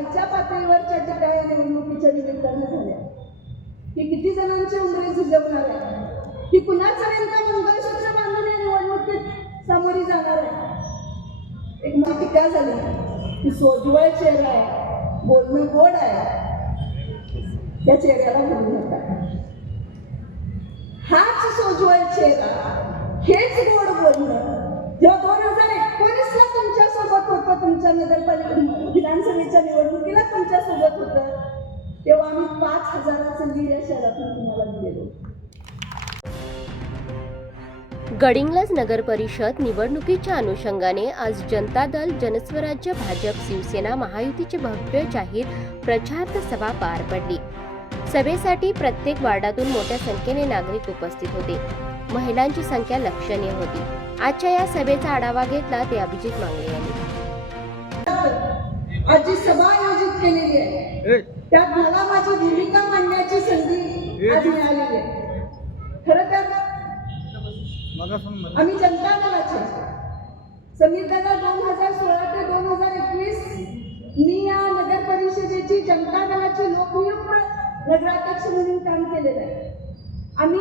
खालच्या पातळीवरच्या ज्या काही निवडणुकीच्या निमित्तानं झाल्या? की किती जणांचे उमरे झिजवणार आहे? की कुणाचा नेमका मंगळसूत्र बांधून या निवडणुकीत सामोरी जाणार आहे? एक माझी टीका झाली? की सोजवळ चेहरा आहे बोलणं गोड आहे? त्या चेहऱ्याला बोलू नका. हाच सोजवळ चेहरा हेच गोड बोलणं. जेव्हा दोन हजार एकोणीसला तुमच्यासोबत होतं तुमच्या नगरपालिका विधानसभेच्या निवडणुकीला तुमच्यासोबत होतं. तेव्हा आम्ही पाच हजाराचं लीड या शहरातून तुम्हाला दिलेलो गडिंग्लज नगर परिषद निवडणुकीच्या अनुषंगाने आज जनता दल जनस्वराज्य भाजप शिवसेना महायुतीची भव्य जाहीर प्रचार सभा पार पडली. सभेसाठी प्रत्येक वार्डातून मोठ्या संख्येने नागरिक उपस्थित होते. महिलांची संख्या लक्षणीय होती. आजच्या या सभेचा आढावा घेतला ते अभिजित मांगले यांनी. आज जी सभा आयोजित केलेली आहे. त्यात मला माझी भूमिका मांडण्याची संधी आज मिळालेली आहे. खरं तर आम्ही जनता दलाचे समीर दादा दोन हजार सोळा ते दोन हजार एकवीस मी या नगर परिषदेची जनता दलाची लोकनियुक्त नगराध्यक्ष म्हणून काम केलेलं आहे. आम्ही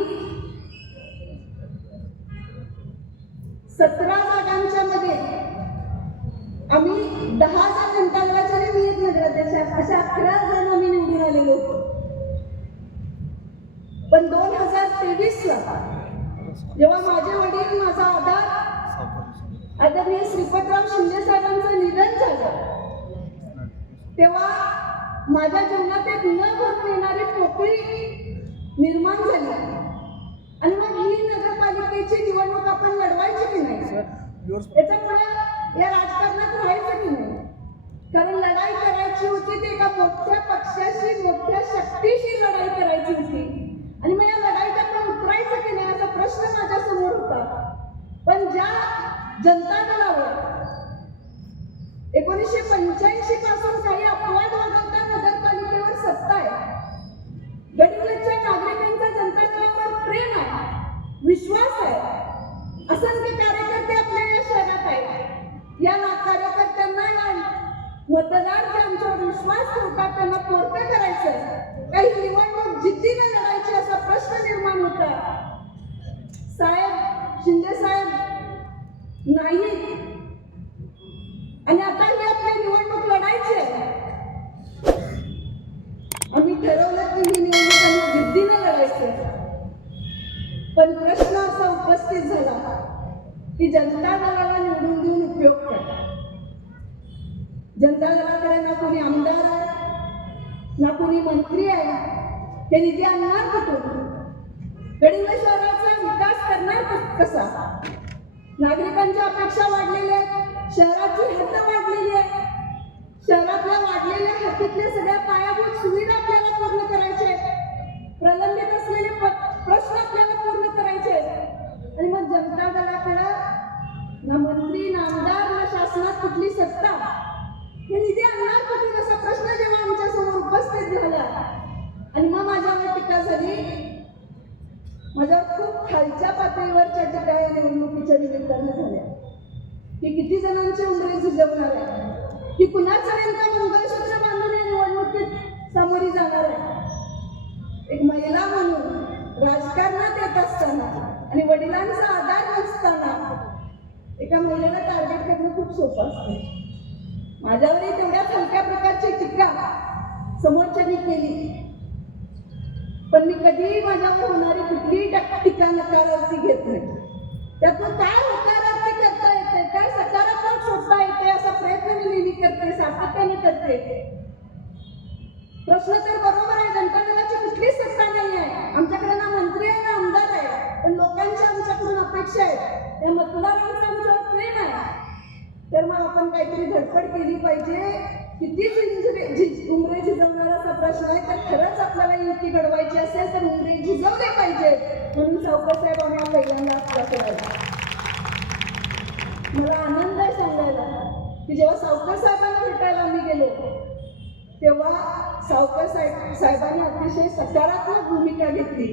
सतरा जागांच्या मध्ये आम्ही दहा जण आहे. अशा अकरा जण आम्ही निवडून आलेलो पण दोन हजार तेवीस ला जेव्हा माझे वडील माझा आधार आदरणीय श्रीपतराव शिंदे साहेबांचं निधन झालं तेव्हा माझ्या जीवनात एक न भरून येणारी पोकळी निर्माण झाली. आणि मग ही नगरपालिकेची निवडणूक आपण लढवायची की नाही? याच्यामुळे या राजकारणात राहायचं की नाही? कारण लढाई करायची होती ते एका मोठ्या पक्षाशी मोठ्या शक्तीशी लढाई करायची होती. आणि मग या लढाईत आपण उतरायचं की नाही असा प्रश्न माझ्यासमोर होता. पण ज्या जनता दलावर एकोणीसशे पंच्याऐंशी पासून काही अपवाद वगळता नगरपालिकेवर सत्ता आहे गडिंग्लजच्या नागरिकांचा जनता दलावर प्रेम आहे विश्वास आहे असंख्य कार्यकर्ते आपल्या या शहरात आहेत या ना- कार्यकर्त्यांना या मतदार आमच्यावर विश्वास ठेवतात त्यांना पोरकं करायचं काही निवडणूक जिद्दीने लढायची असा प्रश्न निर्माण होता. साहेब शिंदे साहेब नाही. आणि आता ही आपली निवडणूक लढायची. आम्ही ठरवलं की ही निवडणूक आम्ही जिद्दीने लढायचं. पण प्रश्न असा उपस्थित झाला की जनता दलाला निवडून जनता दलाकडे ना कोणी आमदार आहे ना कोणी मंत्री आहे हे निधी आणणार कुठून गडिंग शहराचा विकास करणार कसा? नागरिकांच्या अपेक्षा वाढलेल्या आहेत शहराची हद्द वाढलेली आहे. शहरातल्या वाढलेल्या हद्दीतल्या सगळ्या पायाभूत सुविधा आपल्याला पूर्ण करायच्या आहेत प्रलंबित असलेले प- प्रश्न आपल्याला पूर्ण करायचे आहेत आणि मग जनता दलाकडं ना मंत्री ना आमदार ना शासनात कुठली सत्ता हे निधी आणणार कुठून असा प्रश्न जेव्हा आमच्यासमोर उपस्थित झाला आणि मग माझ्यावर टीका झाली माझ्यावर खूप खालच्या पातळीवरच्या ज्या काही निवडणुकीच्या निमित्तानं झाल्या की किती जणांचे उमरे झिजवणार आहे? की कुणाचं नेमकं बांधून या निवडणुकीत सामोरी जाणार आहे? एक महिला म्हणून राजकारणात येत असताना आणि वडिलांचा आधार नसताना एका महिलेला टार्गेट करणं खूप सोपं असतं. माझ्यावरही तेवढ्या हलक्या प्रकारची टीका समोरच्यानी केली. पण मी कधीही माझ्यावर होणारी कुठलीही टीका नकारार्थी घेत नाही. त्यातून काय होतं करता येते काय सकारात्मक शोधता येते असा प्रयत्न मी नेहमी करते सातत्याने करते प्रश्न तर बरोबर आहे जनता दलाची कुठलीच सत्ता नाही आहे. आमच्याकडे ना मंत्री आहे ना आमदार आहे. पण लोकांच्या आमच्याकडून अपेक्षा आहेत त्या मतदारांचं आमच्यावर प्रेम आहे. तर मग आपण काहीतरी धडपड केली पाहिजे. किती झिंजरे झिज उमरे झिजवणारा असा प्रश्न आहे तर खरंच आपल्याला युती घडवायची असेल तर उमरे झिजवले पाहिजे. म्हणून सावकर साहेब आम्हाला पहिल्यांदा आपल्याकडे मला आनंद आहे सांगायला. की जेव्हा सावकर साहेबांना भेटायला आम्ही गेलो तेव्हा सावकर साहेब साहेबांनी अतिशय सकारात्मक भूमिका घेतली.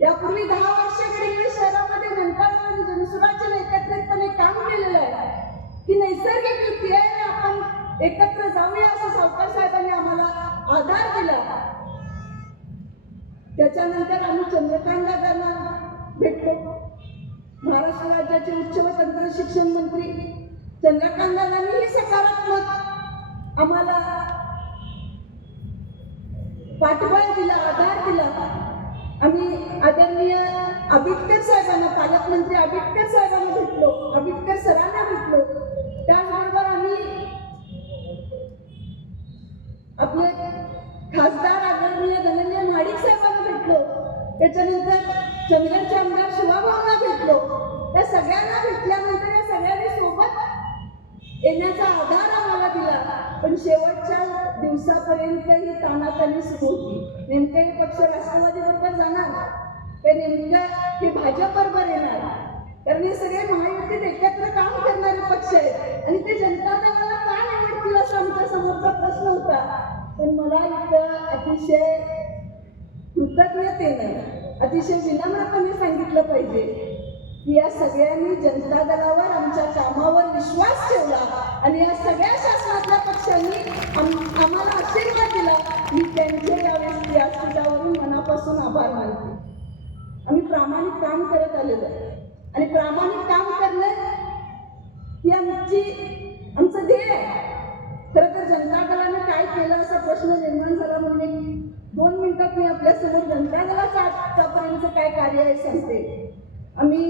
यापूर्वी दहा वर्ष गडिंग्लज शहरामध्ये नंतर आणि जनसुराज्याने एकत्रितपणे काम केलेलं आहे. की नैसर्गिक युती आहे आपण एकत्र जाऊया असं सावकर साहेबांनी आम्हाला आधार दिला. त्याच्यानंतर आम्ही चंद्रकांत दादांना भेटलो. महाराष्ट्र राज्याचे उच्च व तंत्र शिक्षण मंत्री चंद्रकांत दादांनीही सकारात्मक आम्हाला पाठबळ दिला आधार दिला. आम्ही आदरणीय आंबेडकर साहेबांना पालकमंत्री आंबेडकर साहेबांना भेटलो आंबेडकर सरांना भेटलो. त्याचबरोबर आम्ही आपले खासदार आदरणीय धनंजय महाडिक साहेबांना भेटलो. त्याच्यानंतर चंद्रचे आमदार शिवाभाऊंना भेटलो. त्या सगळ्यांना भेटल्यानंतर या सगळ्यांनी सोबत येण्याचा आधार आम्हाला दिला. पण शेवटच्या दिवसापर्यंत ही तानातानी सुरू होती. नेमके हे पक्ष राष्ट्रवादी बरोबर जाणार? ते नेमकं हे भाजप बरोबर येणार? कारण हे सगळे महायुतीत एकत्र काम करणारे पक्ष आहेत. आणि ते जनता दलाला का निवडतील असा आमच्या समोरचा प्रश्न होता. पण मला इथं अतिशय कृतज्ञतेनं अतिशय विनम्रपणे सांगितलं पाहिजे. की या सगळ्यांनी जनता दलावर आमच्या कामावर विश्वास ठेवला आणि या सगळ्या शासनातल्या पक्षांनी आम्हाला आशीर्वाद दिला. मी त्यांचे यावेळेस व्यासपीठावरून मनापासून आभार मानते. आम्ही प्रामाणिक काम करत आलेलो आहे. आणि प्रामाणिक काम करणं ही आमची आमचं ध्येय आहे. खरं तर जनता दलाने काय केलं असा प्रश्न निर्माण झाला म्हणून दोन मिनिटात मी आपल्यासमोर जनता दलाचं आतापर्यंत काय कार्य आहे सांगते. आम्ही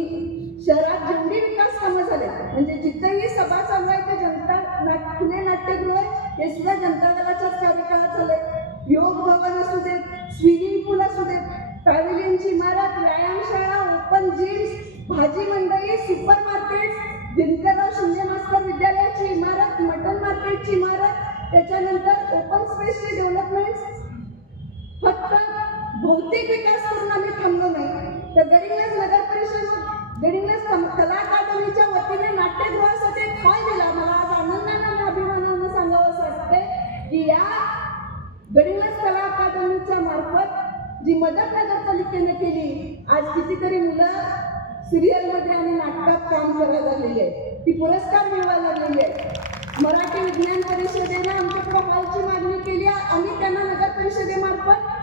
शहरात जेवढी विकास कामं झाले म्हणजे जिथंही सभा चालू आहे ते जनता नाट खुले नाट्यगृह हे सुद्धा जनता दलाच्याच कार्यकाळात झाले योग भवन असू देत स्विमिंग पूल असू देत पॅव्हिलियनची इमारत व्यायामशाळा ओपन जिम्स भाजी मंडई सुपर मार्केट दिनकरराव शिंदे मास्तर विद्यालयाची इमारत मटन मार्केटची इमारत त्याच्यानंतर ओपन स्पेसची डेव्हलपमेंट. फक्त भौतिक विकास करून आम्ही थांबलो नाही. तर गडिंग्लज नगर परिषद गडिंग्लज कला अकादमीच्या वतीने नाट्यगृहासाठी एक हॉल दिला मला आज आनंदानं आणि अभिमानानं सांगावं असं वाटतंय की या गडिंग्लज कला अकादमीच्या मार्फत जी मदत नगरपालिकेने केली आज कितीतरी मुलं सिरियलमध्ये आणि नाटकात काम करायला लागलेली आहे ती पुरस्कार मिळवायला लागलेली आहे मराठी विज्ञान परिषदेने आमच्याकडे हॉलची मागणी केली आहे. आम्ही त्यांना नगर परिषदेमार्फत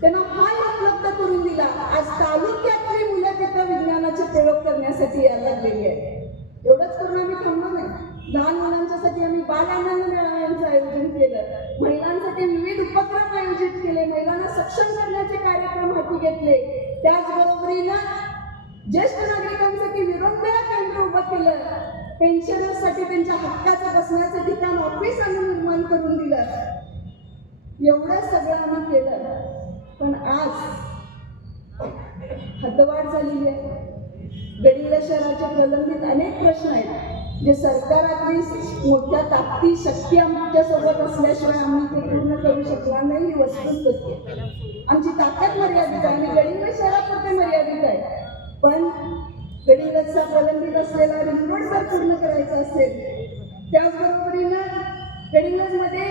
त्यांना हॉल उपलब्ध करून दिला. आज तालुक्यातली मुलं तिथं विज्ञानाचे प्रयोग करण्यासाठी यायला लागलेली आहेत. एवढंच करून आम्ही थांबलो नाही. लहान मुलांच्यासाठी आम्ही बाल आनंद मेळाव्यांचं आयोजन केलं. महिलांसाठी विविध उपक्रम आयोजित केले. महिलांना सक्षम करण्याचे कार्यक्रम हाती घेतले. त्याचबरोबरीनं ज्येष्ठ नागरिकांसाठी विरोधमेळा केंद्र उभं केलं. पेन्शनर्ससाठी त्यांच्या हक्काचं बसण्याचं ठिकाण ऑफिस आम्ही निर्माण करून दिलं. एवढं सगळं आम्ही केलं. पण आज हद्दवाढ झालेली आहे गडीला शहराच्या प्रलंबित अनेक प्रश्न आहेत. जे सरकारातली मोठ्या ताकदी शक्ती आमच्यासोबत असल्याशिवाय आम्ही ते पूर्ण करू शकणार नाही ही वस्तुस्थिती आमची ताकद मर्यादित आहे. आणि गडीला शहरापुरते मर्यादित आहे. पण गडीलचा प्रलंबित असलेला रिंग रोड जर पूर्ण करायचा असेल त्याचबरोबरीनं गडिंग्लजमध्ये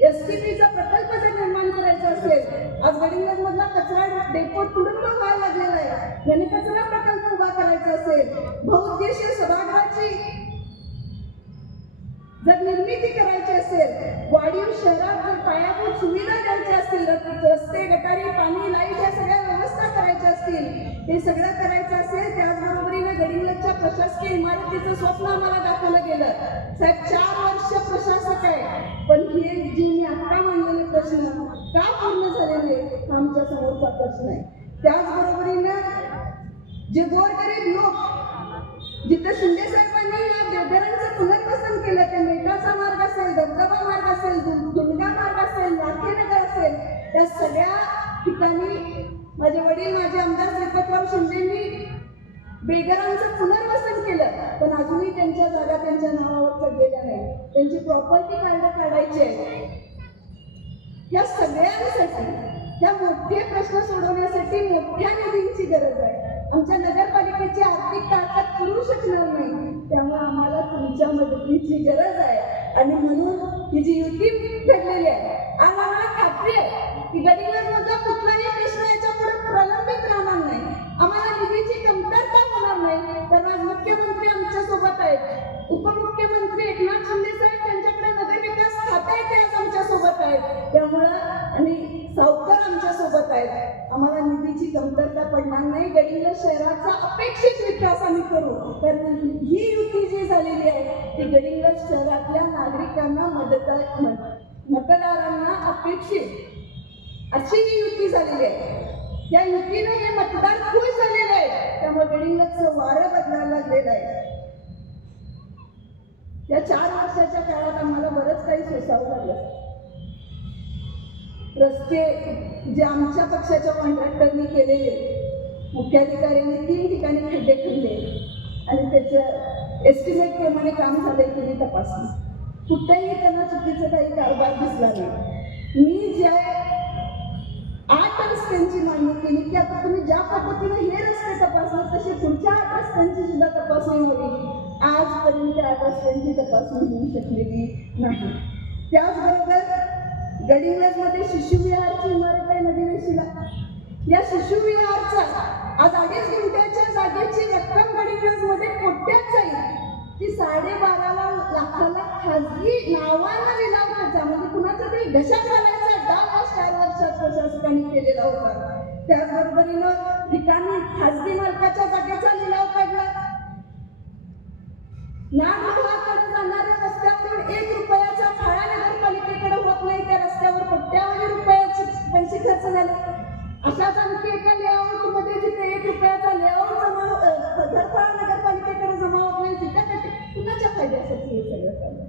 एस टी पीचा प्रकल्प जर निर्माण करायचा असेल आज गडिंग्लज मधला कचरा डेपो तुडुंब व्हायला लागलेला आहे याने कचरा प्रकल्प उभा करायचा असेल बहुउद्देशीय सभागृहाची जर निर्मिती करायची असेल वाढीव शहरात जर पायाभूत सुविधा द्यायच्या असतील रस्ते- गटारी पाणी लाइट या सगळ्या व्यवस्था करायच्या असतील हे सगळं करायचं असेल त्याचबरोबरीने गडिंग्लजच्या प्रशासकीय इमारतीचं स्वप्न आम्हाला दाखवलं गेलं. साहेब चार वर्ष प्रशासक आहे. पण हे जे मी आत्ता मांडलेले प्रश्न का पूर्ण झालेले हा आमच्या समोरचा प्रश्न आहे. त्याचबरोबरीनं जे गोरगरीब लोक जिथं शिंदे साहेबांनी या बेघरांचं पुनर्वसन केलं ते मेटाचा मार्ग असेल धबधबा मार्ग असेल दुर्गा मार्ग असेल लाखेनगर असेल त्या सगळ्या ठिकाणी माझे वडील माझे आमदार श्रीपतराव शिंदेनी बेघरांचं पुनर्वसन केलं. पण अजूनही त्यांच्या जागा त्यांच्या नावावर पडलेल्या नाही. त्यांची प्रॉपर्टी कार्ड काढायची आहे. या सगळ्यांसाठी या मोठे प्रश्न सोडवण्यासाठी मोठ्या निधींची गरज आहे. आमच्या नगरपालिकेची आर्थिक ताकद करू शकणार नाही त्यामुळे आम्हाला तुमच्या मदतीची गरज आहे. आणि म्हणून ही जी युती घडलेली आहे आज आम्हाला खात्री आहे की गडिंगलजमधला कुठलाही प्रश्न याच्यापुढे प्रलंबित राहणार नाही. आम्हाला निधीची कमतरता होणार नाही. तर आज मुख्यमंत्री आमच्यासोबत आहेत. उपमुख्यमंत्री एकनाथ शिंदे साहेब त्यांच्याकडे नगर विकास कमतरता पडणार नाही. गडिंग्लज शहराचा अपेक्षित विकास आम्ही करू. तर ही युती जी झालेली आहे ती गडिंग्लज शहरातल्या नागरिकांना मदत मतदारांना अपेक्षित अशी ही युती झालेली आहे. या युतीने हे मतदार खुश झालेले आहेत त्यामुळे गडिंग्लजचं वारं बदलायला लागलेलं आहे. या चार वर्षाच्या काळात आम्हाला बरंच काही सोसावं लागलं. रस्ते जे आमच्या पक्षाच्या कॉन्ट्रॅक्टरनी केलेले मुख्याधिकाऱ्यांनी तीन ठिकाणी खड्डे खणले आणि त्याचं एस्टिमेट प्रमाणे काम झालंय की तपासणी. कुठेही त्यांना चुकीचं काही कारभार दिसला नाही. मी ज्या आठ रस्त्यांची मागणी केली की आता तुम्ही ज्या पद्धतीने हे रस्ते तपासणार तसे पुढच्या आठ रस्त्यांची सुद्धा तपासणी हवी आजपर्यंत आठ रस्त्यांची तपासणी होऊ शकलेली नाही. त्याचबरोबर गडिंग्लजमध्ये शिशुविहारची इमारत आहे नदीवेशीला. या शिशुविहारचा आज अडीच गुंठ्याच्या जागेची रक्कम गडिंग्लजमध्ये कोट्यात जाईल. ती साडेबाराला लाखाला खाजगी नावानं लिलाव करायचा म्हणजे कुणाचा तरी घशा घालायचा डाव हा चार वर्षात प्रशासकांनी केलेला होता. त्याचबरोबरीनं ठिकाणी खाजगी मालकाच्या जागेचा लिलाव काढला. नागरिकांकडे अशाच एका लेआउटमध्ये जिथे एक रुपयाचा लेआउट जमा नगरपालिकेकडे जमा होत नाही तिथे कुणाच्या फायद्यासाठी हे सगळं चाललं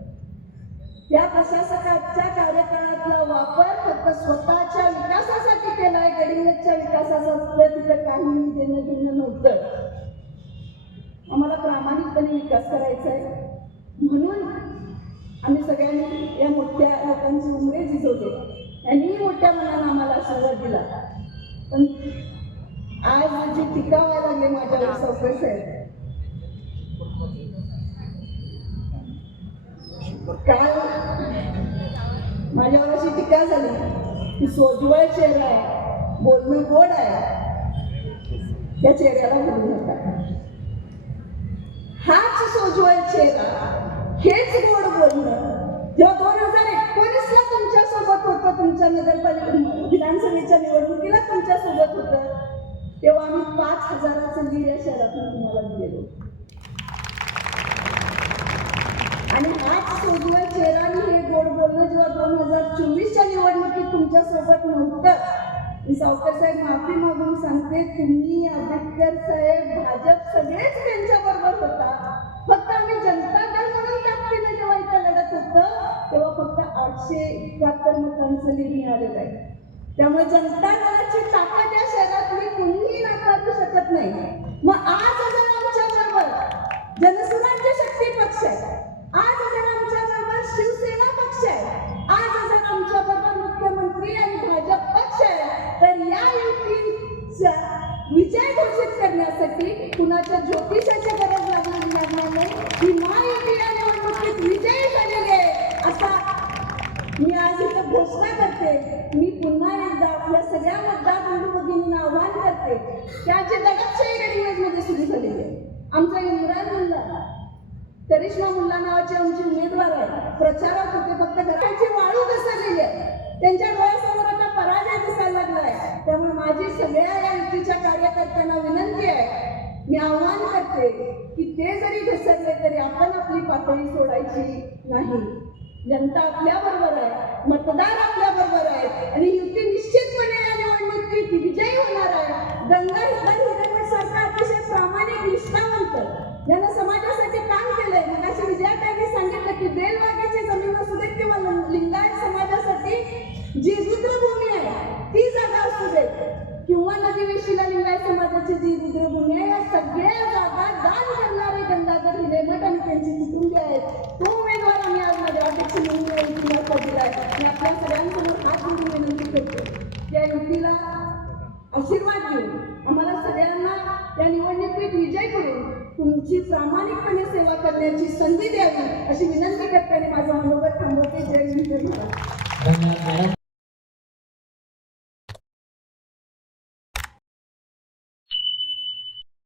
या प्रशासकाच्या कार्यकाळातला वापर फक्त स्वतःच्या विकासासाठी केलाय गडिंगच्या विकासासाठी तिथं काही देणं घेणं नव्हतं. आम्हाला प्रामाणिकपणे विकास करायचा आहे. म्हणून आम्ही सगळ्यांनी या मोठ्या लोकांची उमरे झिजवले. यांनीही मोठ्या मनानं आम्हाला आशीर्वाद दिला. पण आज जी टीका व्हायला लागली माझ्यावर चौकस आहे काल माझ्यावर अशी टीका झाली की सोजवळ चेहरा आहे बोलणं गोड आहे. त्या चेहऱ्याला बोलू नका. हाच सोजवळ चेहरा हेच गोड बोलणं. जेव्हा दोन हजार एकोणीसला तुमच्यासोबत होतं तुमच्या नगरपालिका तुमच्यासोबत होतं तेव्हा आम्ही पाच हजाराचं लीड या शहरातून तुम्हाला दिलेलो आणि आज सोजवळ चेहरा हे गोड बोलणं जेव्हा दोन हजार चोवीसच्या निवडणुकीत तुमच्यासोबत नव्हतं मी सावकर साहेब माफी मागून सांगते तुम्ही आंबेडकर साहेब भाजप सगळेच त्यांच्या बरोबर होता. फक्त आम्ही जनता दल म्हणून ताकदीने जेव्हा इथं लढत होतं तेव्हा फक्त आठशे एकाहत्तर मतांचं लीड मिळालेलं आहे. त्यामुळे जनता दलाची ताकद या शहरात तुम्ही कुणीही नाकारू शकत नाही. मग आज जर आमच्या बरोबर जनसुराज्य शक्ती पक्ष आहे आज जर आमच्या बरोबर शिवसेना पक्ष आहे आज जर आमच्या बरोबर मुख्यमंत्री आणि भाजप पक्ष आहे तर या युतीचा विजय घोषित करण्यासाठी कुणाच्या ज्योतिषाची गरज लागणार लागणार नाही. ही महायुती या निवडणुकीत विजयी झालेली आहे. असा मी आज इथं घोषणा करते मी पुन्हा एकदा आपल्या सगळ्या मतदार बंधू भगिनींना आव्हान करते की आजची दगडशाही गडिंगजमध्ये सुरू झालेली आहे आमचा इम्रान मुल्ला करिश्मा मुल्ला नावाचे आमचे उमेदवार आहे प्रचारात होते फक्त घराची वाळू घसरलेली आहे त्यांच्या डोळ्यासमोर आता पराजय दिसायला लागलाय त्यामुळे माझी सगळ्या या युतीच्या कार्यकर्त्यांना विनंती आहे. मी आव्हान करते की ते जरी घसरले तरी आपण आपली पातळी सोडायची नाही. जनता आपल्या बरोबर आहे. मतदार आपल्या बरोबर आहे आणि युती निश्चितपणे या निवडणुकीत विजयी होणार आहे गंगा हिरण हिरण्य सारखा अतिशय प्रामाणिक निष्ठावंत ज्यानं समाजासाठी काम केलंय मग अशी विजयाताईंनी सांगितलं की बेलवागेची जमीन असू दे किंवा लिं- लिंगायत समाजासाठी जी रुद्रभूमी आहे ती जागा असू दे किंवा नदीवेशीला लिंगायत समाजाची जी रुद्रभूमी आहे या सगळ्या जागा दान करणारे गंगाधर हिरेमठ आणि त्यांची कुटुंबीय आहेत तो उमेदवार आम्ही आज नगराध्यक्ष म्हणून या युतीला अर्ज दिलाय मी आपल्या सगळ्यांसमोर हात जोडून विनंती करते या युतीला आशीर्वाद देऊन आम्हाला सगळ्यांना या निवडणुकीत विजय करून तुमची प्रामाणिकपणे सेवा करण्याची संधी द्यावी अशी विनंती करताना